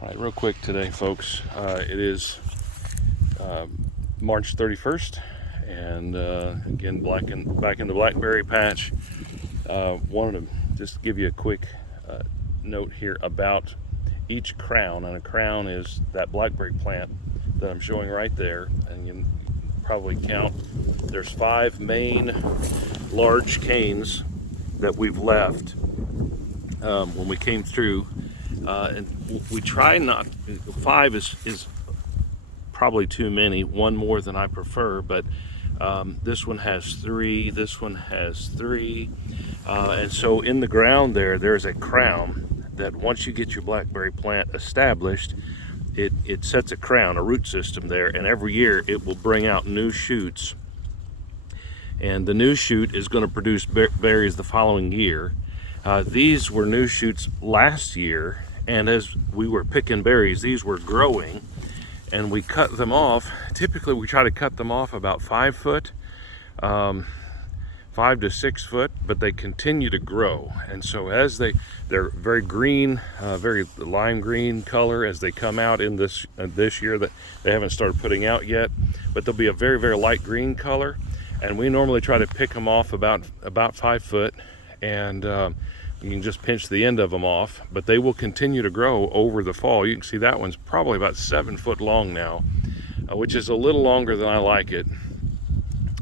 All right, real quick today, folks. It is March 31st, and again, back in the Blackberry patch. Wanted to just give you a quick note here about each crown, and a crown is that blackberry plant that I'm showing right there, and you can probably count. There's 5 main large canes that we've left when we came through. And we try not, 5 is probably too many, one more than I prefer, but this one has 3, this one has 3, and so in the ground there's a crown that once you get your blackberry plant established, it sets a crown, a root system there, and every year it will bring out new shoots, and the new shoot is going to produce berries the following year. These were new shoots last year, and as we were picking berries, these were growing, and we cut them off. Typically we try to cut them off about 5 foot, 5 to 6 foot, but they continue to grow. And so as they're very green, very lime green color as they come out in this year, that they haven't started putting out yet, but they'll be a very, very light green color. And we normally try to pick them off about 5 foot, and you can just pinch the end of them off, but they will continue to grow over the fall. You can see that one's probably about 7 foot long now, which is a little longer than I like it.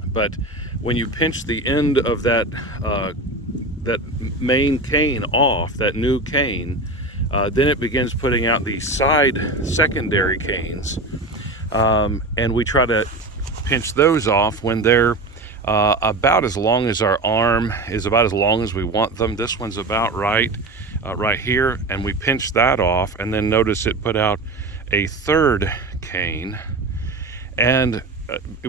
But when you pinch the end of that main cane off, that new cane, then it begins putting out the side secondary canes, and we try to pinch those off when they're about as long as our arm is, about as long as we want them. This one's about right here, and we pinch that off, and then notice it put out a 3rd cane. And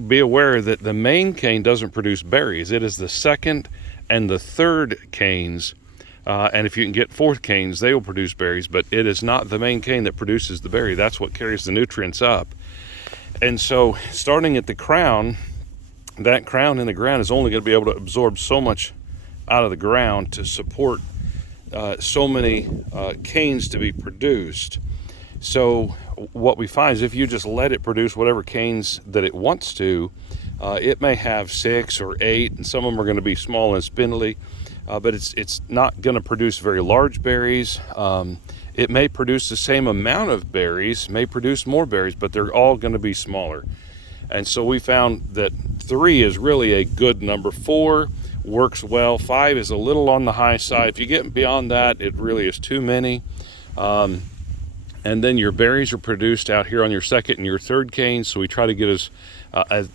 be aware that the main cane doesn't produce berries. It is the 2nd and the 3rd canes, and if you can get 4th canes, they will produce berries, but it is not the main cane that produces the berry. That's what carries the nutrients up. And so starting at the crown, that crown in the ground is only going to be able to absorb so much out of the ground to support so many canes to be produced. So what we find is if you just let it produce whatever canes that it wants to, it may have 6 or 8, and some of them are going to be small and spindly, but it's not going to produce very large berries. It may produce the same amount of berries, may produce more berries, but they're all going to be smaller. And so we found that 3 is really a good number. 4 works well. 5 is a little on the high side. If you get beyond that, it really is too many. And then your berries are produced out here on your 2nd and your 3rd cane. So we try to get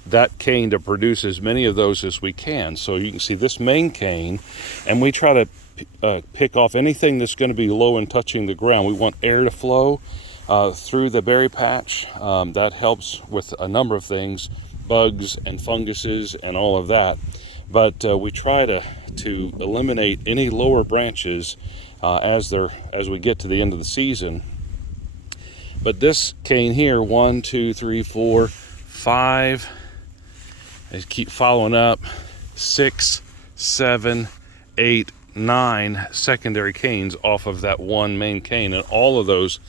that cane to produce as many of those as we can. So you can see this main cane, and we try to pick off anything that's going to be low and touching the ground. We want air to flow through the berry patch. That helps with a number of things, bugs and funguses and all of that. But we try to eliminate any lower branches as we get to the end of the season. But this cane here, 1, 2, 3, 4, 5, I keep following up, 6, 7, 8, 9 secondary canes off of that one main cane, and all of those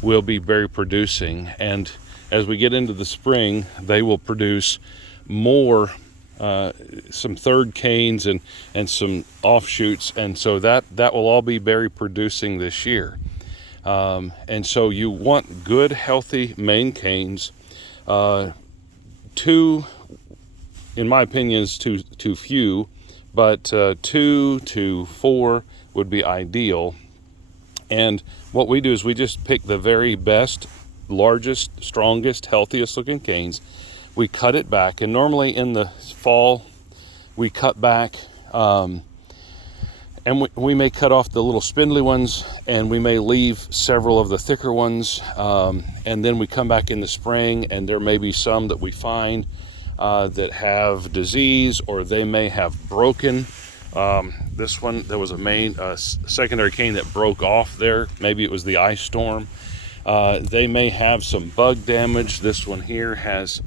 will be berry producing. And as we get into the spring, they will produce more, some 3rd canes and some offshoots, and so that will all be berry producing this year. And so you want good, healthy main canes. 2, in my opinion, is too few, but 2 to 4 would be ideal. And what we do is we just pick the very best, largest, strongest, healthiest looking canes. We cut it back, and normally in the fall we cut back, and we may cut off the little spindly ones, and we may leave several of the thicker ones, and then we come back in the spring, and there may be some that we find that have disease, or they may have broken. This one, there was a main secondary cane that broke off there. Maybe it was the ice storm. They may have some bug damage. This one here has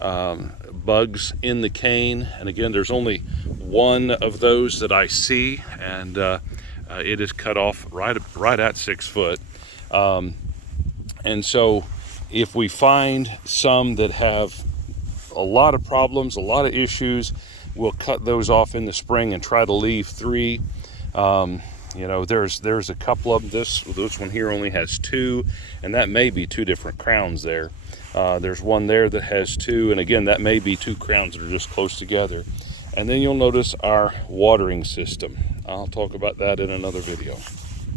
bugs in the cane, and again, there's only one of those that I see, and it is cut off right at 6 foot. And so if we find some that have a lot of problems, a lot of issues, we'll cut those off in the spring and try to leave 3. You know, there's a couple of them. This one here only has 2, and that may be 2 different crowns there. There's one there that has 2, and again, that may be 2 crowns that are just close together. And then you'll notice our watering system. I'll talk about that in another video.